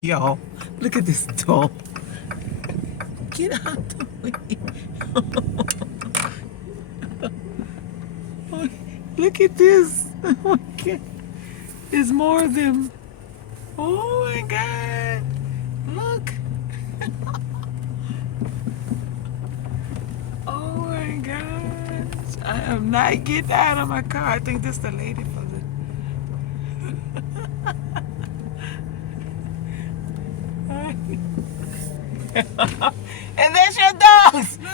Y'all, look at this dog. Get out the way. Look at this. Oh my God. There's more of them. Oh my God. Look. Oh my gosh. I am not getting out of my car. I think this is the lady for the... And that's your dogs. No,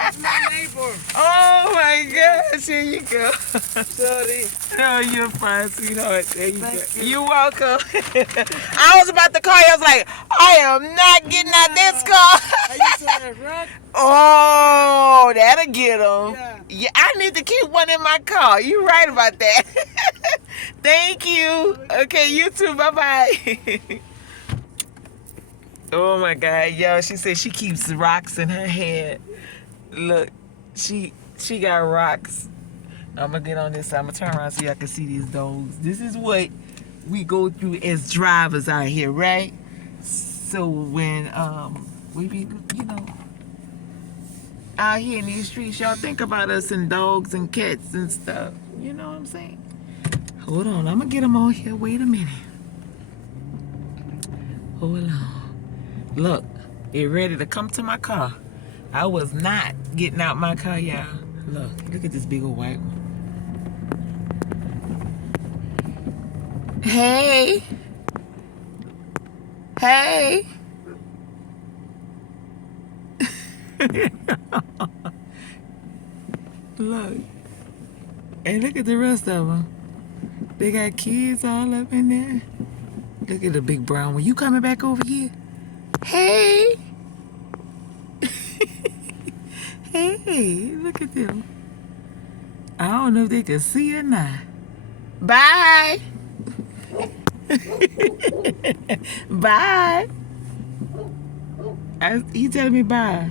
it's my neighbor. Oh my gosh. Here you go. Sorry. Oh, you're fine, sweetheart. There you go. Thank you. You're welcome. I was about to call you. I was like, I am not getting out this car. I used to have rock. Oh, that'll get them. Yeah. Yeah, I need to keep one in my car. You're right about that. Thank you. Okay, you too. Bye-bye. Oh, my God. Yo, she said she keeps rocks in her head. Look, she got rocks. I'm going to get on this side. I'm going to turn around so y'all can see these dogs. This is what we go through as drivers out here, right? So when we be, you know, out here in these streets, y'all think about us and dogs and cats and stuff. You know what I'm saying? Hold on, I'm gonna get them on here. Wait a minute. Hold on. Look, they're ready to come to my car. I was not getting out my car, y'all. Look at this big old white one. Hey. Hey. Look. And look at the rest of them. They got kids all up in there. Look at the big brown one. You coming back over here? Hey. Hey, look at them. I don't know if they can see or not. Bye. Bye. He telling me bye.